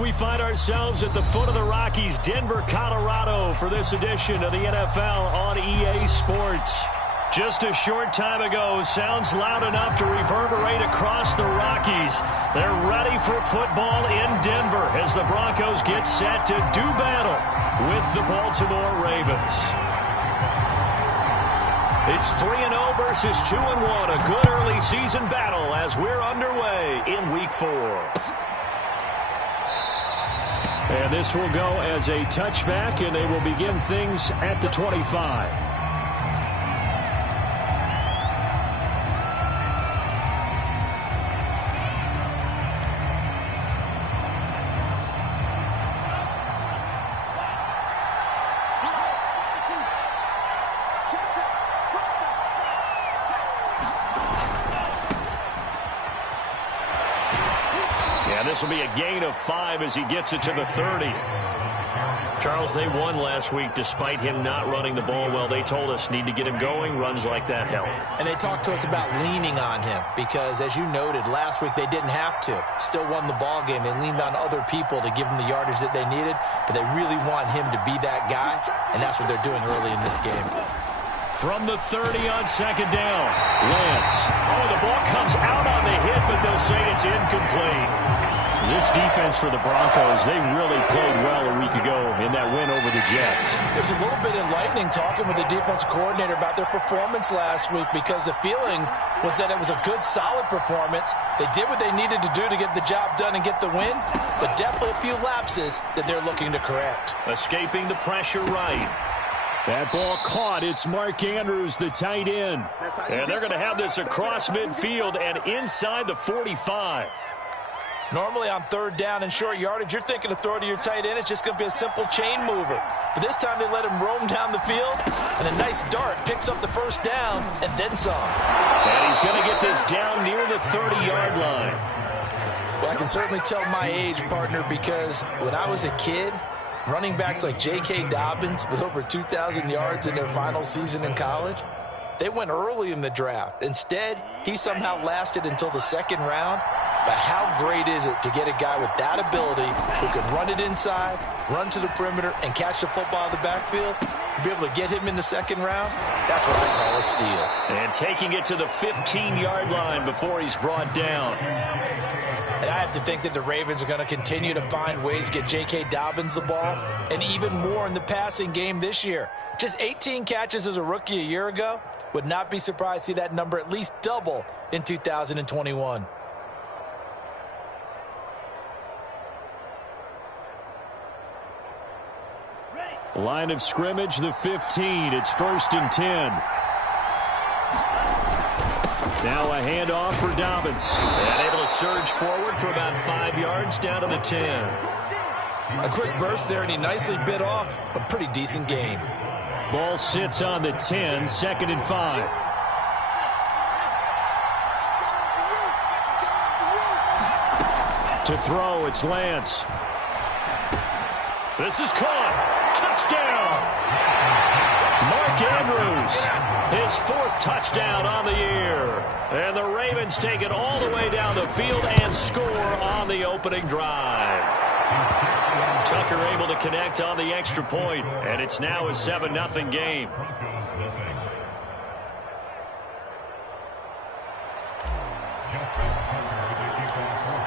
We find ourselves at the foot of the Rockies, Denver, Colorado, for this edition of the NFL on EA Sports. Just a short time ago, sounds loud enough to reverberate across the Rockies. They're ready for football in Denver as the Broncos get set to do battle with the Baltimore Ravens. It's 3-0 versus 2-1, a good early season battle as we're underway in Week 4. And this will go as a touchback, and they will begin things at the 25. This will be a gain of 5 as he gets it to the 30. Charles, they won last week despite him not running the ball well. They told us need to get him going. Runs like that help. And they talked to us about leaning on him because, as you noted, last week they didn't have to. Still won the ball game. They leaned on other people to give them the yardage that they needed, but they really want him to be that guy, and that's what they're doing early in this game. From the 30 on second down, Lance. Oh, the ball comes out on the hit, but they'll say it's incomplete. This defense for the Broncos, they really played well a week ago in that win over the Jets. It was a little bit enlightening talking with the defense coordinator about their performance last week because the feeling was that it was a good, solid performance. They did what they needed to do to get the job done and get the win, but definitely a few lapses that they're looking to correct. Escaping the pressure right. That ball caught. It's Mark Andrews, the tight end. And they're going to have this across midfield and inside the 45. Normally on third down and short yardage, you're thinking to throw to your tight end. It's just going to be a simple chain mover. But this time they let him roam down the field, and a nice dart picks up the first down and then some. And he's going to get this down near the 30-yard line. Well, I can certainly tell my age, partner, because when I was a kid, running backs like J.K. Dobbins with over 2,000 yards in their final season in college, they went early in the draft. Instead, he somehow lasted until the second round. But how great is it to get a guy with that ability who can run it inside, run to the perimeter, and catch the football in the backfield? To be able to get him in the second round, that's what I call a steal. And taking it to the 15-yard line before he's brought down. And I have to think that the Ravens are going to continue to find ways to get J.K. Dobbins the ball, and even more in the passing game this year. Just 18 catches as a rookie a year ago. Would not be surprised to see that number at least double in 2021. Line of scrimmage, the 15. It's 1st and 10. Now a handoff for Dobbins. And able to surge forward for about 5 yards down to the 10. A quick burst there, and he nicely bit off a pretty decent gain. Ball sits on the 10, 2nd and 5. To throw, it's Lance. This is caught. Touchdown! Mark Andrews, his 4th touchdown on the year. And the Ravens take it all the way down the field and score on the opening drive. Tucker able to connect on the extra point, and it's now a 7-0 game.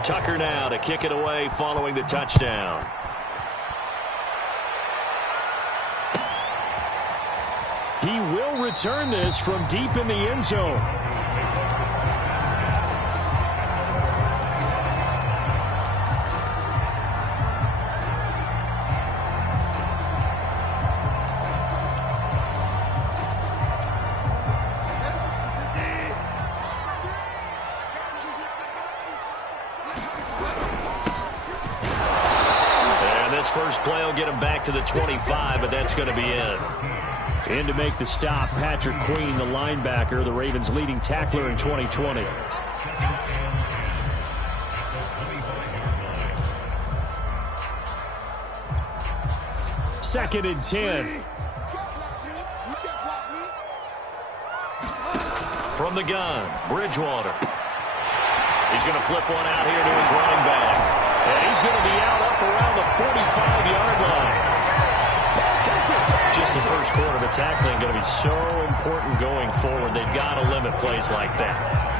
Tucker now to kick it away following the touchdown. He will return this from deep in the end zone. And this first play will get him back to the 25, but that's going to be it. In to make the stop, Patrick Queen, the linebacker, the Ravens' leading tackler in 2020. Second and 10. From the gun, Bridgewater. He's going to flip one out here to his running back. And he's going to be out up around the 45-yard line. Just the first quarter, but tackling going to be so important going forward. They've got to limit plays like that.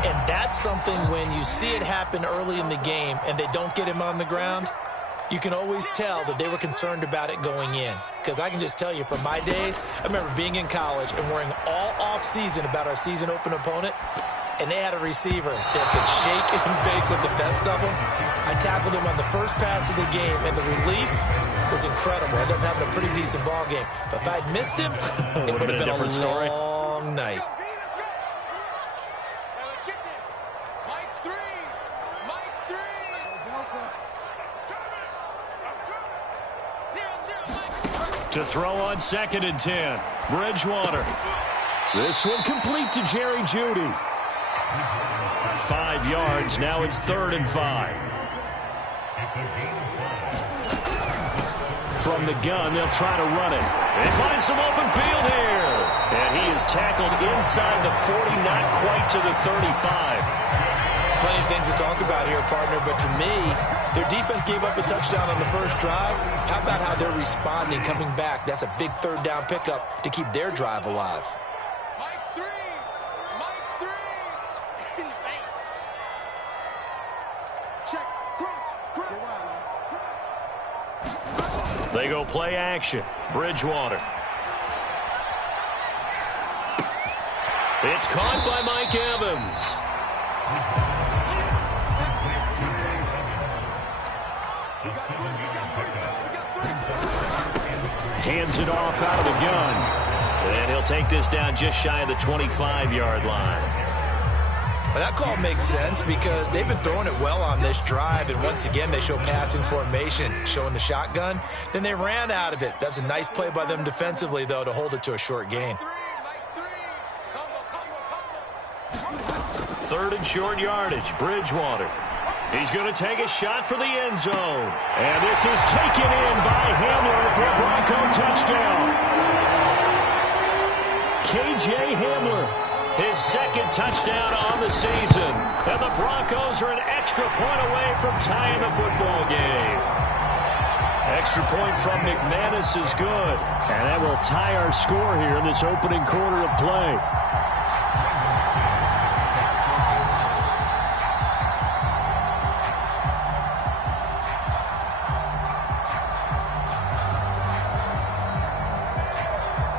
And that's something when you see it happen early in the game and they don't get him on the ground, you can always tell that they were concerned about it going in. Because I can just tell you from my days, I remember being in college and worrying all off-season about our season open opponent, and they had a receiver that could shake and bake with the best of them. I tackled him on the first pass of the game, and the relief was incredible. I ended up having a pretty decent ball game. But if I'd missed him, it would have been a different story. Long night. To throw on 2nd and 10. Bridgewater. This one complete to Jerry Jeudy. 5 yards. Now it's 3rd and 5. From the gun, they'll try to run it. They find some open field here. And he is tackled inside the 40, not quite to the 35. Plenty of things to talk about here, partner, but to me, their defense gave up a touchdown on the first drive. How about how they're responding, coming back? That's a big 3rd down pickup to keep their drive alive. They go play action. Bridgewater. It's caught by Mike Evans. Hands it off out of the gun. And he'll take this down just shy of the 25-yard line. Well, that call makes sense because they've been throwing it well on this drive, and once again they show passing formation, showing the shotgun. Then they ran out of it. That's a nice play by them defensively, though, to hold it to a short gain. 3rd and short yardage. Bridgewater. He's going to take a shot for the end zone. And this is taken in by Hamler for a Bronco touchdown. K.J. Hamler, his 2nd touchdown on the season. And the Broncos are an extra point away from tying the football game. Extra point from McManus is good. And that will tie our score here in this opening quarter of play.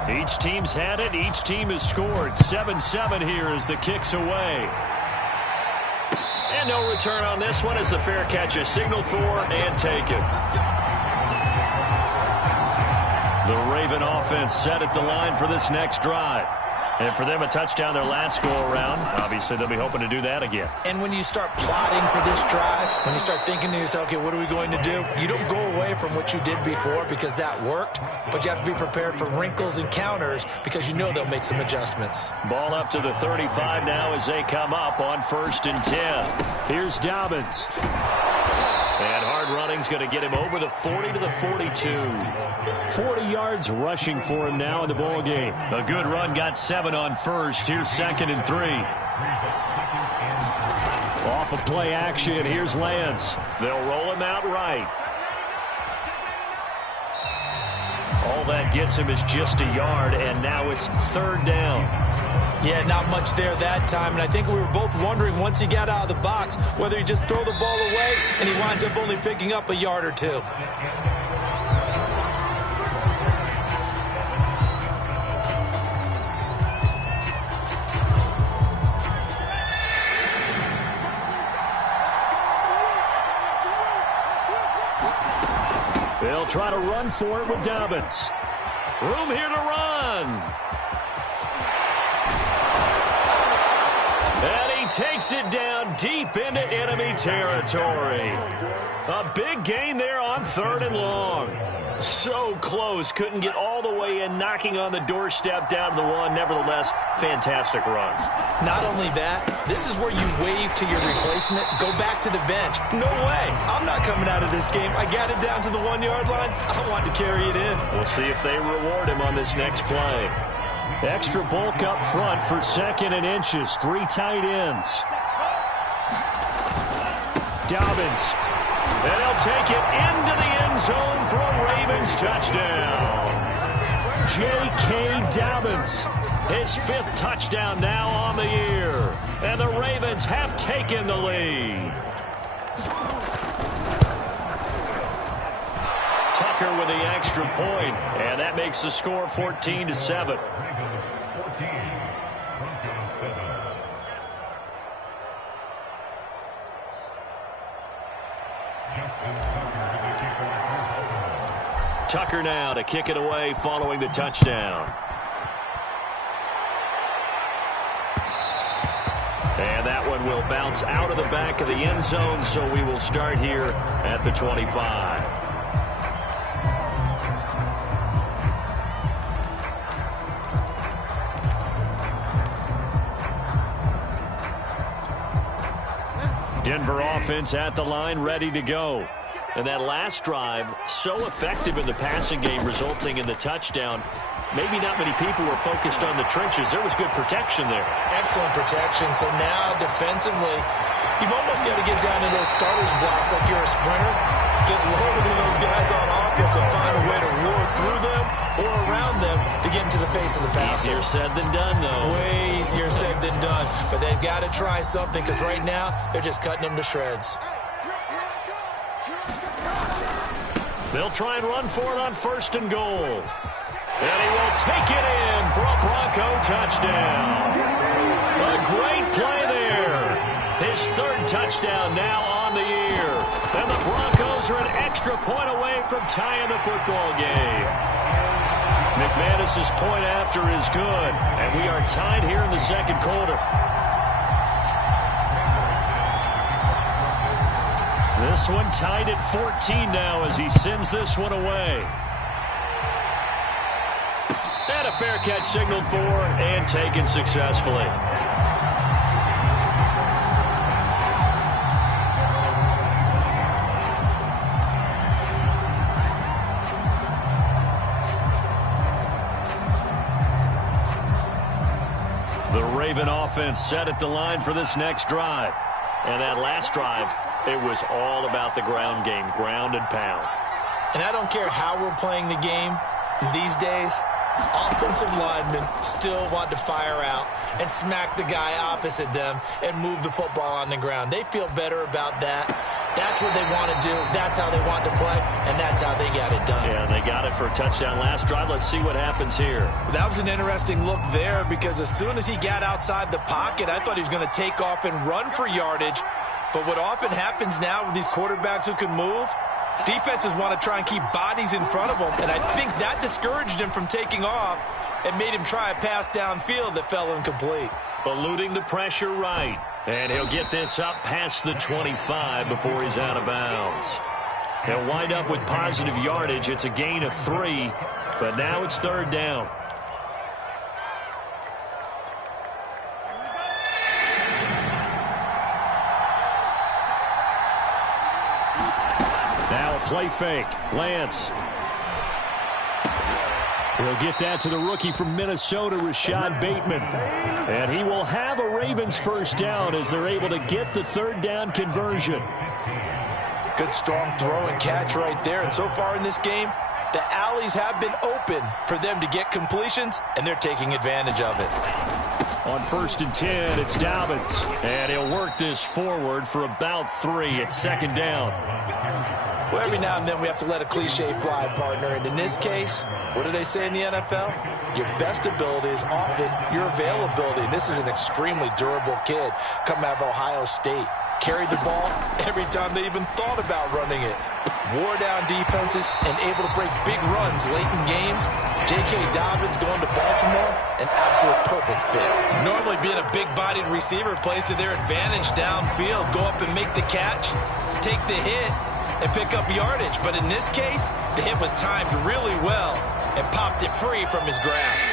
Each team's had it. Each team has scored. 7-7 here as the kick's away. And no return on this one as the fair catch is signaled for and taken. The Raven offense set at the line for this next drive. And for them, a touchdown their last go-around. Obviously, they'll be hoping to do that again. And when you start plotting for this drive, when you start thinking to yourself, okay, what are we going to do? You don't go away from what you did before because that worked, but you have to be prepared for wrinkles and counters because you know they'll make some adjustments. Ball up to the 35 now as they come up on 1st and 10. Here's Dobbins. And hard running's going to get him over the 40 to the 42. 40 yards rushing for him now in the ball game. A good run, got 7 on 1st. Here's 2nd and 3. Off of play action, here's Lance. They'll roll him out right. All that gets him is just a yard, and now it's 3rd down. Yeah, not much there that time, and I think we were both wondering once he got out of the box whether he just throw the ball away and he winds up only picking up a yard or 2. They'll try to run for it with Dobbins. Room here to run. And he takes it down deep into enemy territory. A big gain there on 3rd and long. So close, couldn't get all the way in, knocking on the doorstep down to the 1. Nevertheless, fantastic run. Not only that, this is where you wave to your replacement, go back to the bench. No way, I'm not coming out of this game. I got it down to the 1-yard line. I want to carry it in. We'll see if they reward him on this next play. Extra bulk up front for 2nd and inches. 3 tight ends. Dobbins And he'll take it into the end zone for a Ravens touchdown. J.K. Dobbins, his 5th touchdown now on the year. And the Ravens have taken the lead. Tucker with the extra point, and that makes the score 14-7. Tucker now to kick it away following the touchdown. And that one will bounce out of the back of the end zone, so we will start here at the 25. Denver offense at the line, ready to go. And that last drive, so effective in the passing game, resulting in the touchdown. Maybe not many people were focused on the trenches. There was good protection there. Excellent protection. So now defensively, you've almost got to get down to those starters blocks like you're a sprinter. Get lower than those guys on offense and find a way to roar through them or around them to get into the face of the passer. Easier said than done, though. Way easier said than done. But they've got to try something because right now they're just cutting them to shreds. They'll try and run for it on 1st and goal. And he will take it in for a Bronco touchdown. A great play there. His 3rd touchdown now on the year. And the Broncos are an extra point away from tying the football game. McManus's point after is good. And we are tied here in the 2nd quarter. This one tied at 14 now as he sends this one away. And a fair catch signaled for and taken successfully. The Raven offense set at the line for this next drive. And that last drive, it was all about the ground game, ground and pound. And I don't care how we're playing the game these days, offensive linemen still want to fire out and smack the guy opposite them and move the football on the ground. They feel better about that. That's what they want to do. That's how they want to play, and that's how they got it done. Yeah, they got it for a touchdown last drive. Let's see what happens here. That was an interesting look there because as soon as he got outside the pocket, I thought he was going to take off and run for yardage. But what often happens now with these quarterbacks who can move, defenses want to try and keep bodies in front of them, and I think that discouraged him from taking off and made him try a pass downfield that fell incomplete. Eluding the pressure right. And he'll get this up past the 25 before he's out of bounds. He'll wind up with positive yardage. It's a gain of 3, but now it's 3rd down. Now a play fake. Lance. He'll get that to the rookie from Minnesota, Rashad Bateman. And he will have a Ravens 1st down as they're able to get the 3rd down conversion. Good strong throw and catch right there. And so far in this game, the alleys have been open for them to get completions, and they're taking advantage of it. On 1st and 10, it's Dobbins. And he'll work this forward for about 3. It's 2nd down. Well, every now and then we have to let a cliche fly, partner. And in this case, what do they say in the NFL? Your best ability is often your availability. And this is an extremely durable kid coming out of Ohio State. Carried the ball every time they even thought about running it. Wore down defenses and able to break big runs late in games. J.K. Dobbins going to Baltimore, an absolute perfect fit. Normally being a big-bodied receiver plays to their advantage downfield. Go up and make the catch, take the hit, and pick up yardage. But in this case, the hit was timed really well and popped it free from his grasp.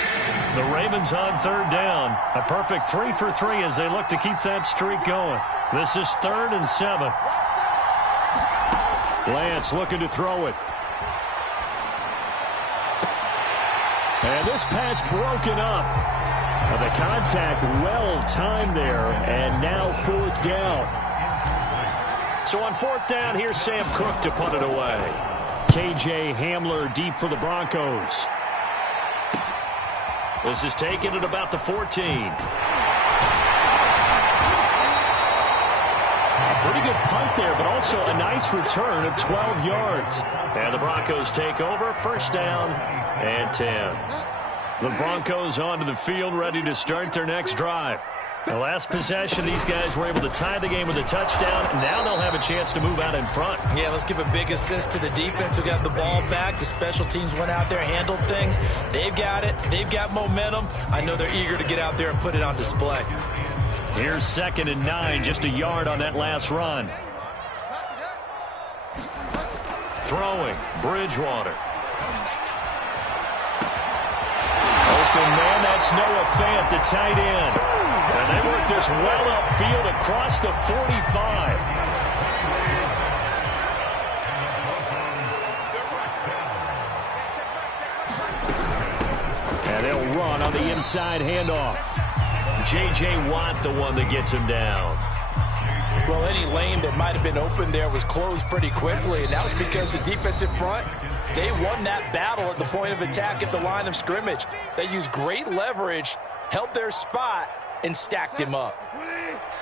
The Ravens on 3rd down. A perfect 3 for 3 as they look to keep that streak going. This is 3rd and 7. Lance looking to throw it. And this pass broken up. The contact well timed there, and now 4th down. So on 4th down, here's Sam Cook to punt it away. KJ Hamler deep for the Broncos. This is taken at about the 14. A pretty good punt there, but also a nice return of 12 yards. And the Broncos take over, 1st down and 10. The Broncos onto the field, ready to start their next drive. The last possession, these guys were able to tie the game with a touchdown. Now they'll have a chance to move out in front. Yeah, let's give a big assist to the defense who got the ball back. The special teams went out there, handled things. They've got it. They've got momentum. I know they're eager to get out there and put it on display. Here's 2nd and 9, just a yard on that last run. Throwing, Bridgewater. Open man, that's Noah Fant, the tight end. And they work this well upfield across the 45. And they'll run on the inside handoff. J.J. Watt, the one that gets him down. Well, any lane that might have been open there was closed pretty quickly, and that was because the defensive front, they won that battle at the point of attack at the line of scrimmage. They used great leverage, held their spot, and stacked him up.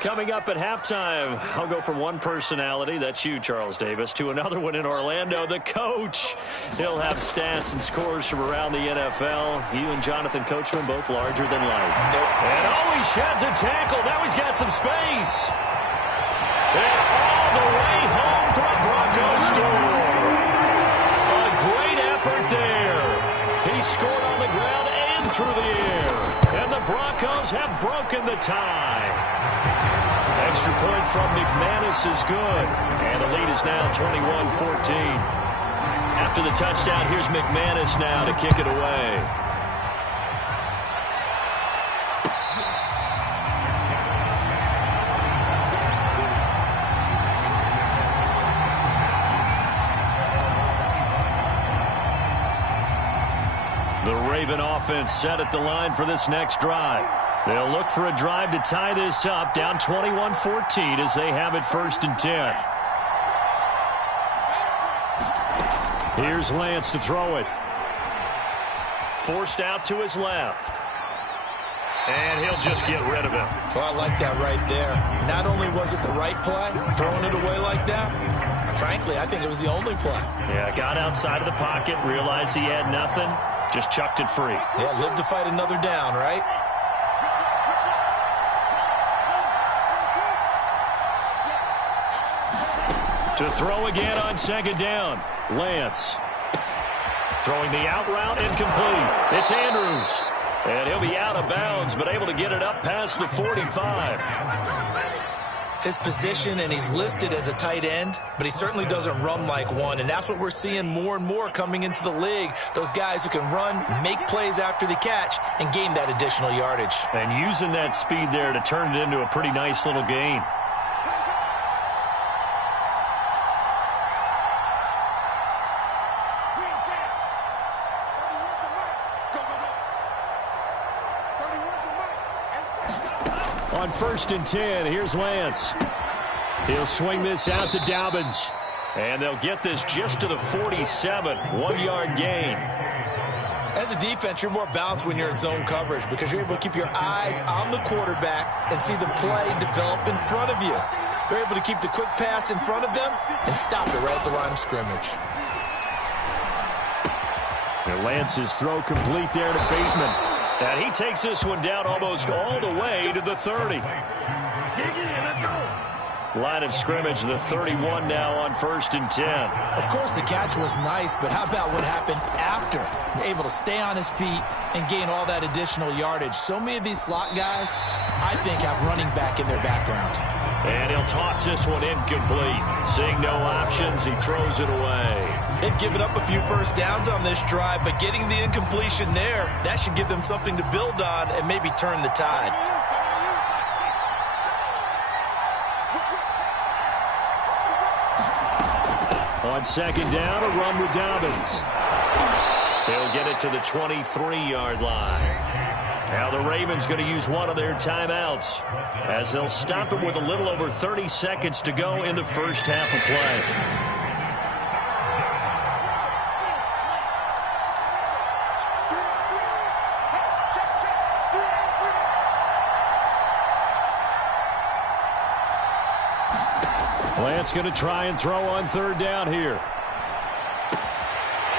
Coming up at halftime, I'll go from one personality, that's you, Charles Davis, to another one in Orlando, the coach. He'll have stats and scores from around the NFL. You and Jonathan Coachman both larger than life. And he sheds a tackle. Now he's got some space. And all the way home for a Broncos score. A great effort there. He scored on the ground and through the air. And the Broncos have broken the tie. Extra point from McManus is good. And the lead is now 21-14. After the touchdown, here's McManus now to kick it away. The Raven offense set at the line for this next drive. They'll look for a drive to tie this up, down 21-14 as they have it 1st and 10. Here's Lance to throw it. Forced out to his left. And he'll just get rid of it. Well, I like that right there. Not only was it the right play, throwing it away like that, frankly, I think it was the only play. Yeah, got outside of the pocket, realized he had nothing, just chucked it free. Yeah, live to fight another down, right? To throw again on 2nd down. Lance. Throwing the out route, incomplete. It's Andrews. And he'll be out of bounds, but able to get it up past the 45. His position, and he's listed as a tight end, but he certainly doesn't run like one, and that's what we're seeing more and more coming into the league. Those guys who can run, make plays after the catch, and gain that additional yardage. And using that speed there to turn it into a pretty nice little gain. On 1st and 10, here's Lance. He'll swing this out to Dobbins. And they'll get this just to the 47, 1-yard gain. As a defense, you're more balanced when you're in zone coverage because you're able to keep your eyes on the quarterback and see the play develop in front of you. You're able to keep the quick pass in front of them and stop it right at the line of scrimmage. And Lance's throw complete there to Bateman. And he takes this one down almost all the way to the 30. Line of scrimmage, the 31 now on 1st and 10. Of course, the catch was nice, but how about what happened after? Able to stay on his feet and gain all that additional yardage. So many of these slot guys, I think, have running back in their background. And he'll toss this one incomplete. Seeing no options, he throws it away. They've given up a few first downs on this drive, but getting the incompletion there, that should give them something to build on and maybe turn the tide. On 2nd down, a run with Dobbins. He'll get it to the 23-yard line. Now the Ravens going to use one of their timeouts as they'll stop him with a little over 30 seconds to go in the first half of play. Lance going to try and throw on third down here.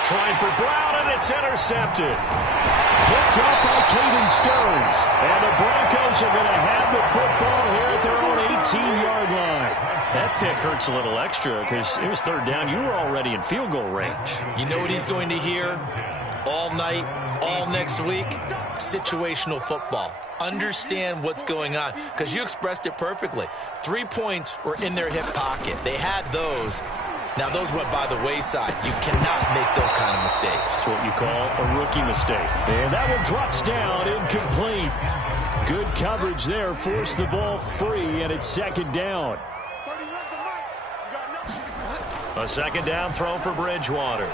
Trying for Brown, and it's intercepted. Picked up by Caden Stearns. And the Broncos are going to have the football here at their own 18-yard line. That pick hurts a little extra because it was third down. You were already in field goal range. You know what he's going to hear all night, all next week? Situational football. Understand what's going on, because you expressed it perfectly. 3 points were in their hip pocket. They had those. Now, those went by the wayside. You cannot make those kind of mistakes. That's what you call a rookie mistake. And that one drops down, incomplete. Good coverage there, forced the ball free, and it's second down. A second down throw for Bridgewater.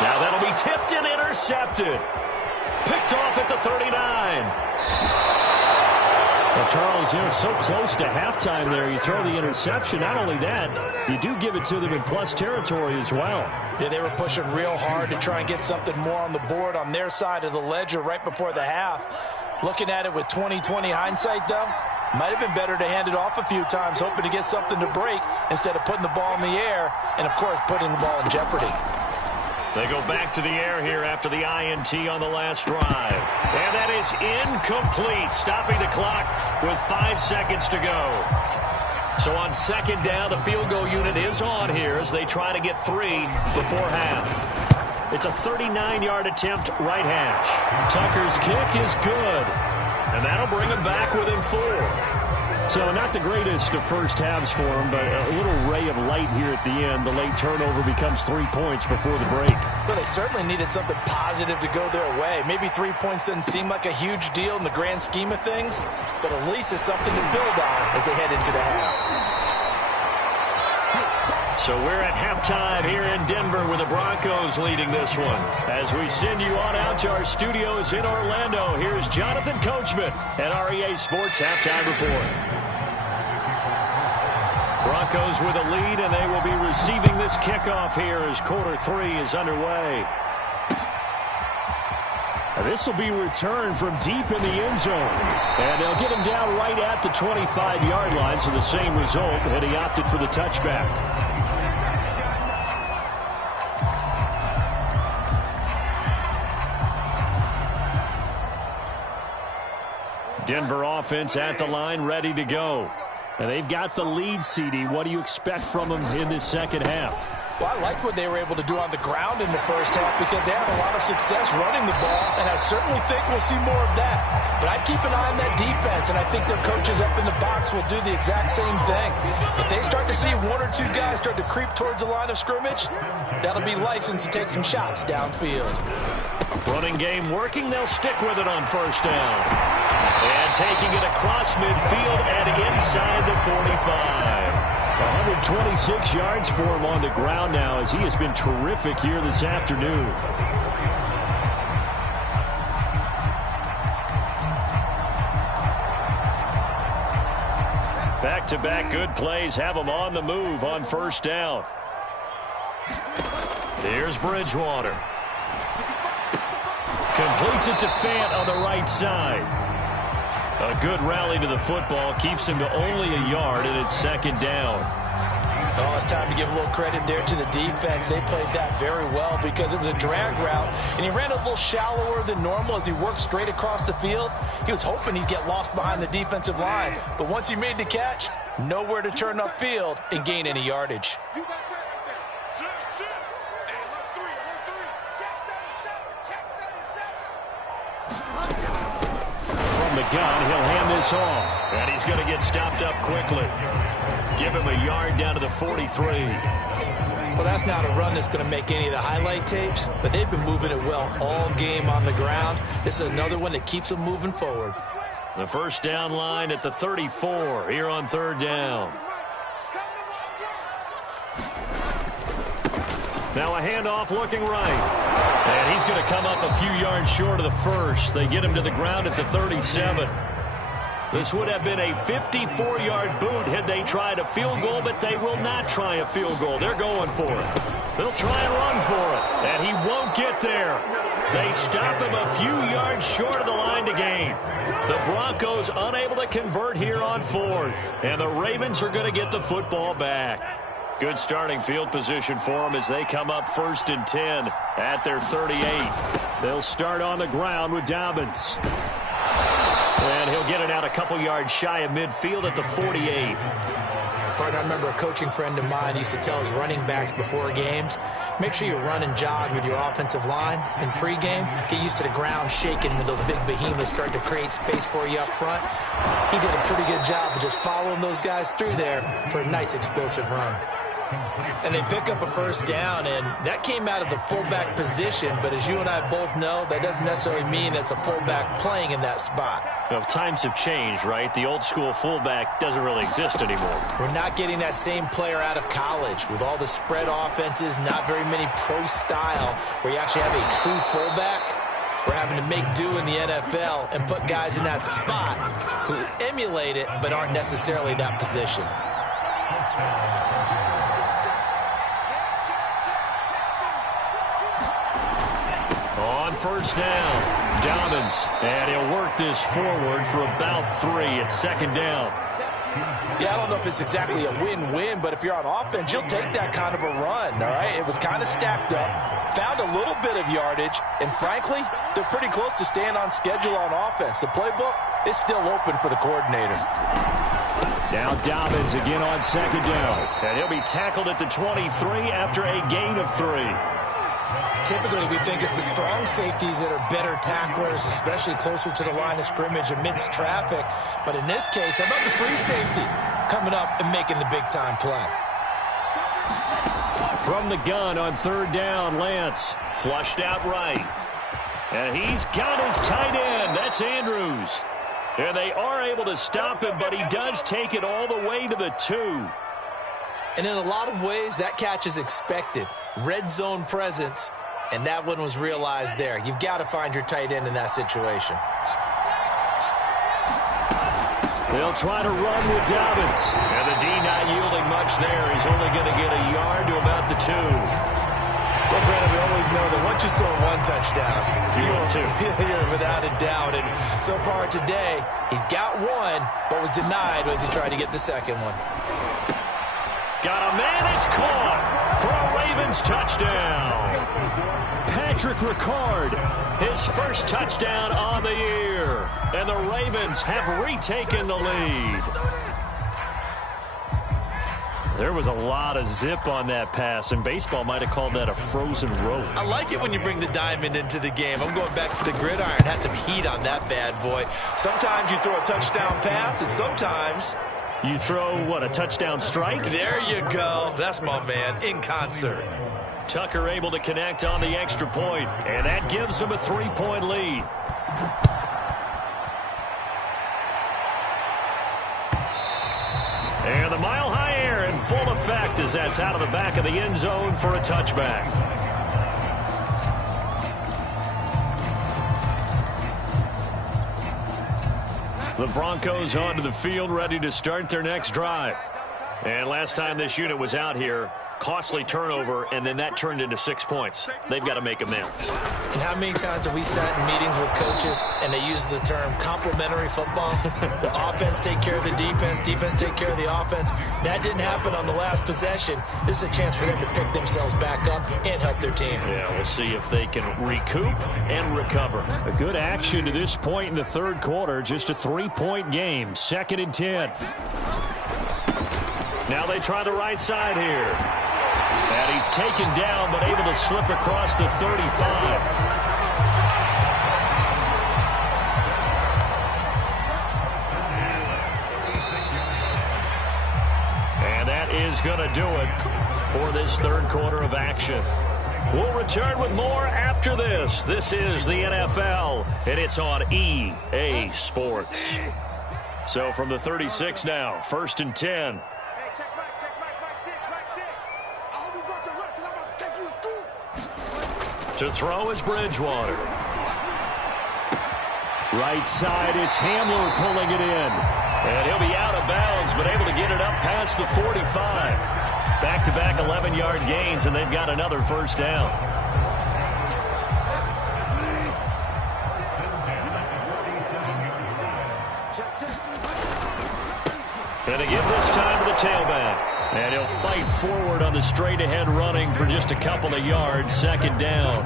Now that'll be tipped and intercepted. Picked off at the 39. Well, Charles, they're so close to halftime there. You throw the interception. Not only that, you do give it to them in plus territory as well. Yeah, they were pushing real hard to try and get something more on the board on their side of the ledger right before the half. Looking at it with 20/20 hindsight, though, might have been better to hand it off a few times, hoping to get something to break instead of putting the ball in the air and, of course, putting the ball in jeopardy. They go back to the air here after the INT on the last drive. And that is incomplete, stopping the clock with 5 seconds to go. So on second down, the field goal unit is on here as they try to get 3 before half. It's a 39-yard attempt, right hash. Tucker's kick is good. And that'll bring him back within 4. So not the greatest of first halves for him, but a little ray of light here at the end. The late turnover becomes 3 points before the break. Well, they certainly needed something positive to go their way. Maybe 3 points doesn't seem like a huge deal in the grand scheme of things, but at least it's something to build on as they head into the half. So we're at halftime here in Denver with the Broncos leading this one. As we send you on out to our studios in Orlando, here's Jonathan Coachman at our EA Sports Halftime Report. Broncos with a lead, and they will be receiving this kickoff here as quarter 3 is underway. This will be returned from deep in the end zone. And they'll get him down right at the 25-yard line, so the same result, and he opted for the touchback. Denver offense at the line, ready to go. And they've got the lead, CD. What do you expect from them in this second half? Well, I like what they were able to do on the ground in the first half because they had a lot of success running the ball, and I certainly think we'll see more of that. But I'd keep an eye on that defense, and I think their coaches up in the box will do the exact same thing. If they start to see 1 or 2 guys start to creep towards the line of scrimmage, that'll be licensed to take some shots downfield. Running game working, they'll stick with it on first down. And taking it across midfield and inside the 45. 126 yards for him on the ground now as he has been terrific here this afternoon. Back-to-back good plays have him on the move on first down. Here's Bridgewater. Completes it to Fant on the right side. A good rally to the football keeps him to only a yard, and it's second down. Oh, it's time to give a little credit there to the defense. They played that very well because it was a drag route, and he ran a little shallower than normal as he worked straight across the field. He was hoping he'd get lost behind the defensive line, but once he made the catch, nowhere to turn upfield and gain any yardage. The gun, he'll hand this off, and he's going to get stopped up quickly. Give him a yard down to the 43. Well, that's not a run that's going to make any of the highlight tapes, but they've been moving it well all game on the ground. This is another one that keeps them moving forward. The first down line at the 34 here on third down. Now a handoff looking right. And he's going to come up a few yards short of the first. They get him to the ground at the 37. This would have been a 54-yard boot had they tried a field goal, but they will not try a field goal. They're going for it. They'll try and run for it, and he won't get there. They stop him a few yards short of the line to gain. The Broncos unable to convert here on fourth, and the Ravens are going to get the football back. Good starting field position for them as they come up 1st and 10 at their 38. They'll start on the ground with Dobbins. And he'll get it out a couple yards shy of midfield at the 48. Partner, I remember a coaching friend of mine used to tell his running backs before games, make sure you run and jog with your offensive line in pregame. Get used to the ground shaking when those big behemoths start to create space for you up front. He did a pretty good job of just following those guys through there for a nice explosive run. And they pick up a first down, and that came out of the fullback position. But as you and I both know, that doesn't necessarily mean it's a fullback playing in that spot. Well, times have changed, right? The old school fullback doesn't really exist anymore. We're not getting that same player out of college with all the spread offenses, not very many pro style, where you actually have a true fullback. We're having to make do in the NFL and put guys in that spot who emulate it but aren't necessarily in that position. On first down, Dobbins, and he'll work this forward for about 3 at 2nd down. Yeah, I don't know if it's exactly a win-win, but if you're on offense, you'll take that kind of a run, all right? It was kind of stacked up, found a little bit of yardage, and frankly, they're pretty close to staying on schedule on offense. The playbook is still open for the coordinator. Now Dobbins again on 2nd down, and he'll be tackled at the 23 after a gain of 3. Typically, we think it's the strong safeties that are better tacklers, especially closer to the line of scrimmage amidst traffic. But in this case, how about the free safety coming up and making the big-time play? From the gun on 3rd down, Lance flushed out right. And he's got his tight end. That's Andrews. And they are able to stop him, but he does take it all the way to the 2. And in a lot of ways, that catch is expected. Red zone presence. And that one was realized there. You've got to find your tight end in that situation. They'll try to run with Dobbins. And the D not yielding much there. He's only going to get a yard to about the 2. Well, Brandon, we always know that once you score one touchdown, you will too. You're without a doubt. And so far today, he's got one, but was denied as he tried to get the second one. Got a man. It's caught for a Ravens touchdown. Patrick Ricard, his first touchdown on the year. And the Ravens have retaken the lead. There was a lot of zip on that pass, and baseball might have called that a frozen rope. I like it when you bring the diamond into the game. I'm going back to the gridiron. Had some heat on that bad boy. Sometimes you throw a touchdown pass, and sometimes you throw, what, a touchdown strike? There you go. That's my man, in concert. Tucker able to connect on the extra point, and that gives him a 3-point lead. And the mile-high air in full effect as that's out of the back of the end zone for a touchback. The Broncos onto the field, ready to start their next drive. And last time this unit was out here, costly turnover, and then that turned into 6 points. They've got to make amends. And how many times have we sat in meetings with coaches and they use the term complementary football? The offense take care of the defense, defense take care of the offense. That didn't happen on the last possession. This is a chance for them to pick themselves back up and help their team. Yeah, we'll see if they can recoup and recover. A good action to this point in the third quarter. Just a 3-point game. 2nd and 10. Now they try the right side here. And he's taken down, but able to slip across the 35. And that is going to do it for this third quarter of action. We'll return with more after this. This is the NFL, and it's on EA Sports. So from the 36 now, 1st and 10. Check back, 6. I hope you brought your lunch because I'm about to take you to school. To throw is Bridgewater. Right side, it's Hamler pulling it in. And he'll be out of bounds, but able to get it up past the 45. Back-to-back 11-yard gains, and they've got another first down. And they give this time to the tailback. And he'll fight forward on the straight-ahead running for just a couple of yards. Second down.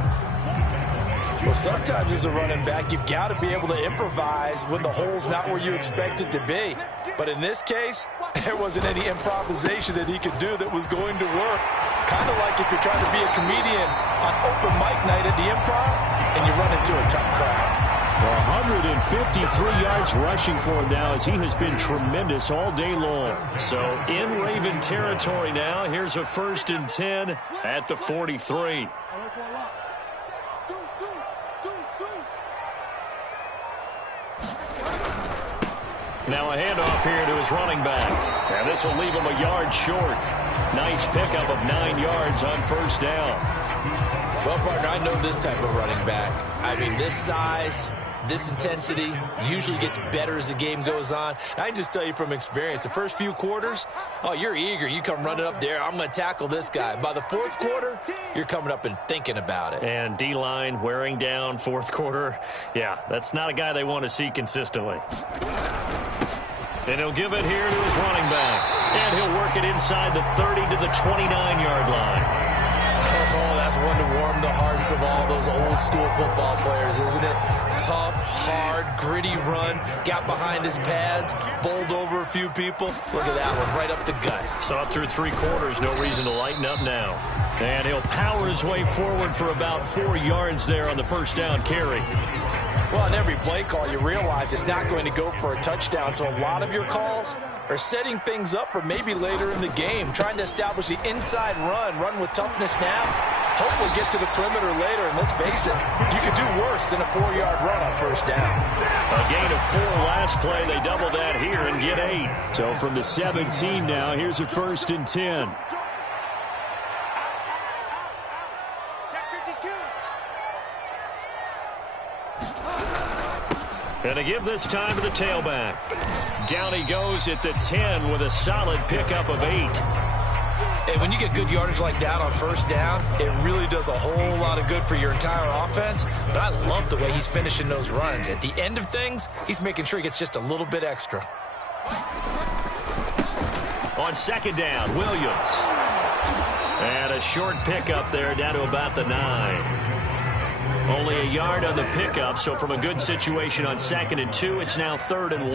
Well, sometimes as a running back, you've got to be able to improvise when the hole's not where you expect it to be. But in this case, there wasn't any improvisation that he could do that was going to work. Kind of like if you're trying to be a comedian on open mic night at the Improv and you run into a tough crowd. 153 yards rushing for him now as he has been tremendous all day long. So in Raven territory now, here's a 1st and 10 at the 43. Now a handoff here to his running back. And this will leave him a yard short. Nice pickup of 9 yards on first down. Well, partner, I know this type of running back. I mean, this size, this intensity usually gets better as the game goes on. And I can just tell you from experience, the first few quarters, oh, you're eager. You come running up there, I'm going to tackle this guy. By the 4th quarter, you're coming up and thinking about it. And D-line wearing down 4th quarter. Yeah, that's not a guy they want to see consistently. And he'll give it here to his running back. And he'll work it inside the 30 to the 29-yard line. Oh, that's one to warm the hearts of all those old-school football players, isn't it? Tough, hard, gritty run. Got behind his pads, bowled over a few people. Look at that one, right up the gut. So up through 3 quarters, no reason to lighten up now. And he'll power his way forward for about 4 yards there on the first down carry. Well, on every play call, you realize it's not going to go for a touchdown, so a lot of your calls are setting things up for maybe later in the game, trying to establish the inside run with toughness now, hopefully get to the perimeter later, and let's face it, you could do worse than a 4-yard run on first down. A gain of 4 last play, they double that here and get 8. So from the 17 now, here's a 1st and 10. And to give this time to the tailback. Down he goes at the 10 with a solid pickup of 8. And when you get good yardage like that on first down, it really does a whole lot of good for your entire offense. But I love the way he's finishing those runs. At the end of things, he's making sure he gets just a little bit extra. On second down, Williams. And a short pickup there down to about the 9. Only a yard on the pickup, so from a good situation on 2nd and 2, it's now 3rd and 1.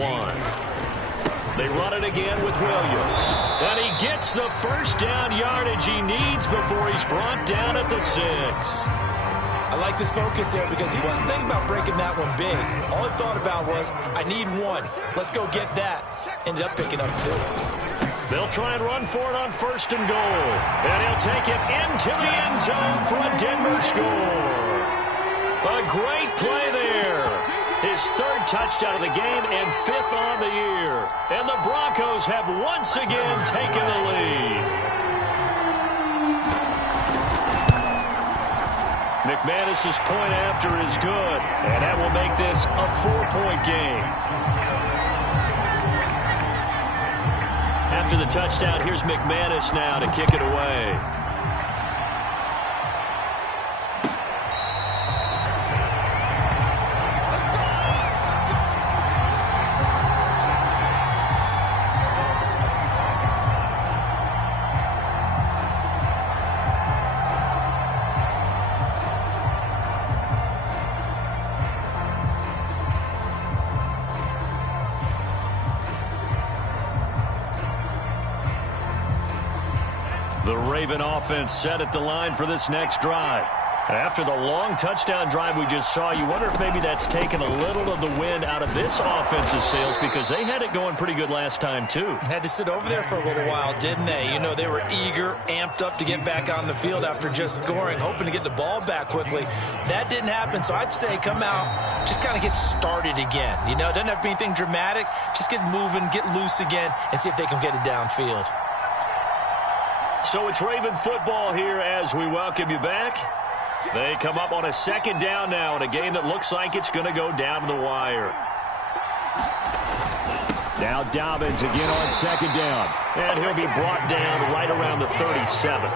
They run it again with Williams. And he gets the first down yardage he needs before he's brought down at the 6. I liked his focus there because he wasn't thinking about breaking that one big. All he thought about was, I need 1. Let's go get that. Ended up picking up 2. They'll try and run for it on 1st and goal. And he'll take it into the end zone for a Denver score. A great play there. His 3rd touchdown of the game and 5th on the year. And the Broncos have once again taken the lead. McManus's point after is good. And that will make this a 4-point game. After the touchdown, here's McManus now to kick it away. The Raven offense set at the line for this next drive. After the long touchdown drive we just saw, you wonder if maybe that's taken a little of the wind out of this offense's sails because they had it going pretty good last time, too. Had to sit over there for a little while, didn't they? You know, they were eager, amped up to get back on the field after just scoring, hoping to get the ball back quickly. That didn't happen, so I'd say come out, just kind of get started again. You know, it doesn't have to be anything dramatic. Just get moving, get loose again, and see if they can get it downfield. So it's Raven football here as we welcome you back. They come up on a second down now in a game that looks like it's going to go down to the wire. Now Dobbins again on second down. And he'll be brought down right around the 37.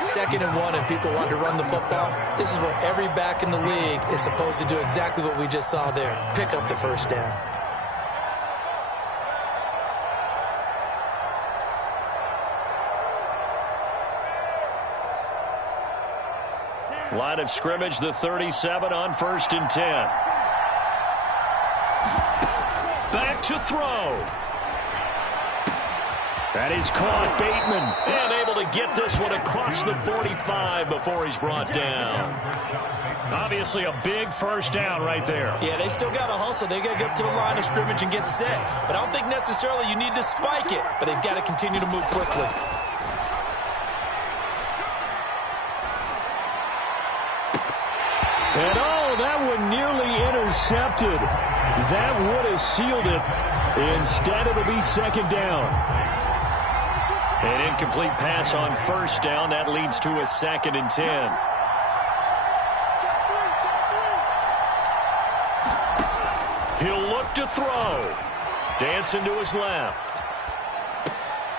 2nd and 1 and people want to run the football. This is where every back in the league is supposed to do exactly what we just saw there. Pick up the first down. Line of scrimmage, the 37 on 1st and 10. Back to throw. That is caught. Bateman, and able to get this one across the 45 before he's brought down. Obviously a big first down right there. Yeah, they still got to hustle. They got to get to the line of scrimmage and get set. But I don't think necessarily you need to spike it. But they've got to continue to move quickly. And oh, that one nearly intercepted. That would have sealed it. Instead, it'll be second down. An incomplete pass on first down. That leads to a 2nd and 10. He'll look to throw. Dancing to his left.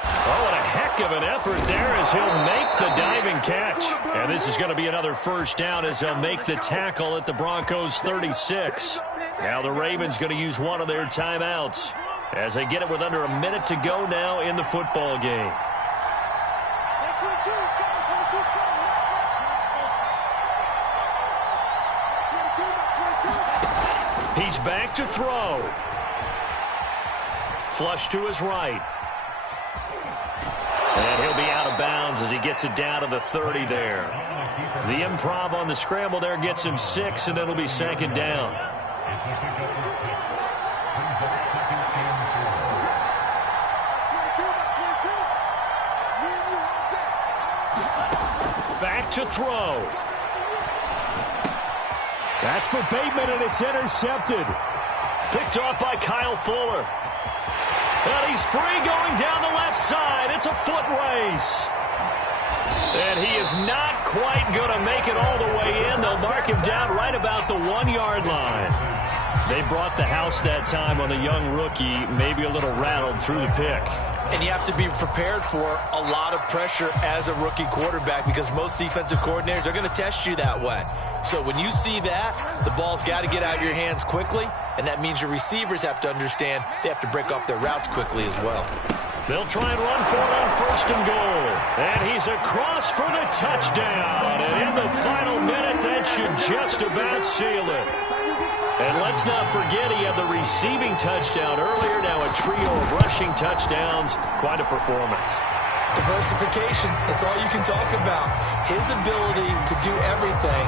Oh, and a heck of an effort there as he'll make the diving catch. And this is going to be another first down as they'll make the tackle at the Broncos 36. Now the Ravens going to use one of their timeouts as they get it with under a minute to go now in the football game. He's back to throw. Flush to his right. And he'll be out of bounds as he gets it down to the 30 there. The improv on the scramble there gets him 6, and it'll be second down. Back to throw. That's for Bateman, and it's intercepted. Picked off by Kyle Fuller. And he's free going down the left side. It's a foot race. And he is not quite going to make it all the way in. They'll mark him down right about the 1-yard line. They brought the house that time on a young rookie, maybe a little rattled through the pick. And you have to be prepared for a lot of pressure as a rookie quarterback because most defensive coordinators are going to test you that way. So when you see that, the ball's got to get out of your hands quickly, and that means your receivers have to understand they have to break off their routes quickly as well. They'll try and run for it on 1st and goal. And he's across for the touchdown. And in the final minute, that should just about seal it. And let's not forget he had the receiving touchdown earlier. Now a trio of rushing touchdowns. Quite a performance. Diversification. That's all you can talk about. His ability to do everything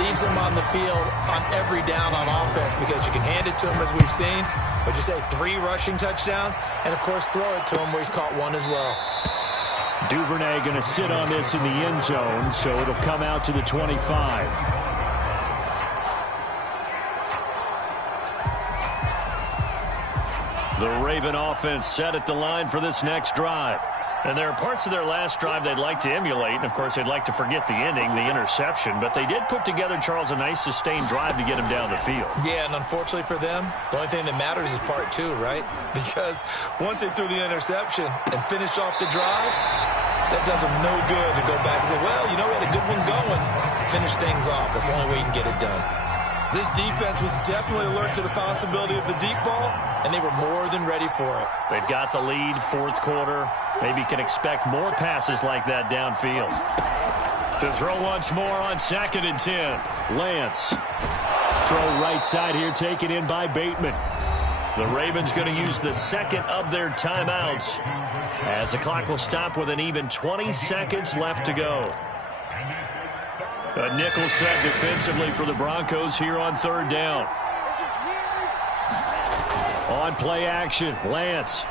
leaves him on the field on every down on offense because you can hand it to him as we've seen. But you say 3 rushing touchdowns and, of course, throw it to him where he's caught 1 as well. Duvernay going to sit on this in the end zone, so it'll come out to the 25. The Raven offense set at the line for this next drive. And there are parts of their last drive they'd like to emulate. And, of course, they'd like to forget the ending, the interception. But they did put together, Charles, a nice sustained drive to get him down the field. Yeah, and unfortunately for them, the only thing that matters is part 2, right? Because once they threw the interception and finished off the drive, that does them no good to go back and say, well, you know, we had a good one going. Finish things off. That's the only way you can get it done. This defense was definitely alert to the possibility of the deep ball, and they were more than ready for it. They've got the lead, 4th quarter. Maybe can expect more passes like that downfield. To throw once more on 2nd and 10. Lance. Throw right side here, taken in by Bateman. The Ravens going to use the 2nd of their timeouts as the clock will stop with an even 20 seconds left to go. A nickel set defensively for the Broncos here on 3rd down. On play action, Lance.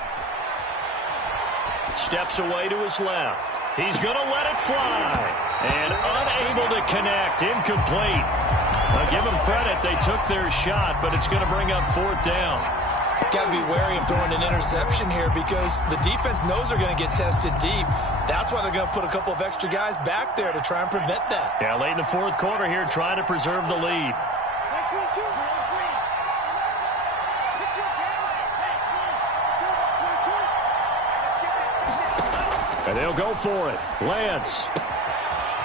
Steps away to his left. He's going to let it fly. And unable to connect. Incomplete. I'll give them credit. They took their shot, but it's going to bring up 4th down. Got to be wary of throwing an interception here because the defense knows they're going to get tested deep. That's why they're going to put a couple of extra guys back there to try and prevent that. Yeah, late in the fourth quarter here, trying to preserve the lead. And they'll go for it. Lance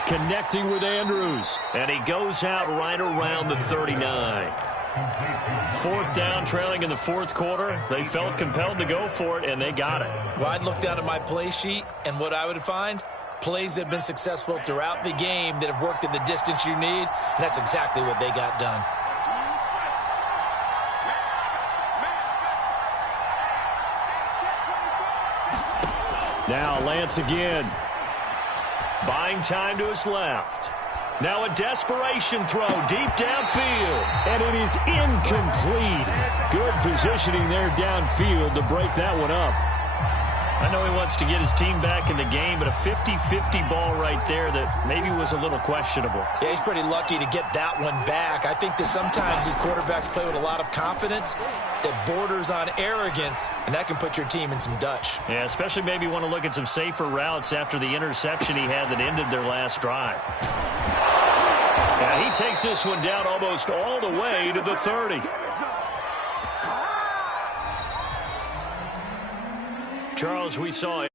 connecting with Andrews. And he goes out right around the 39. Fourth down, trailing in the fourth quarter. They felt compelled to go for it, and they got it. Well, I'd look down at my play sheet, and what I would find, plays that have been successful throughout the game that have worked at the distance you need, and that's exactly what they got done. Now Lance again. Buying time to his left. Now a desperation throw deep downfield. And it is incomplete. Good positioning there downfield to break that one up. I know he wants to get his team back in the game, but a 50-50 ball right there that maybe was a little questionable. Yeah, he's pretty lucky to get that one back. I think that sometimes these quarterbacks play with a lot of confidence that borders on arrogance, and that can put your team in some Dutch. Yeah, especially maybe want to look at some safer routes after the interception he had that ended their last drive. Yeah, he takes this one down almost all the way to the 30. Charles, we saw it.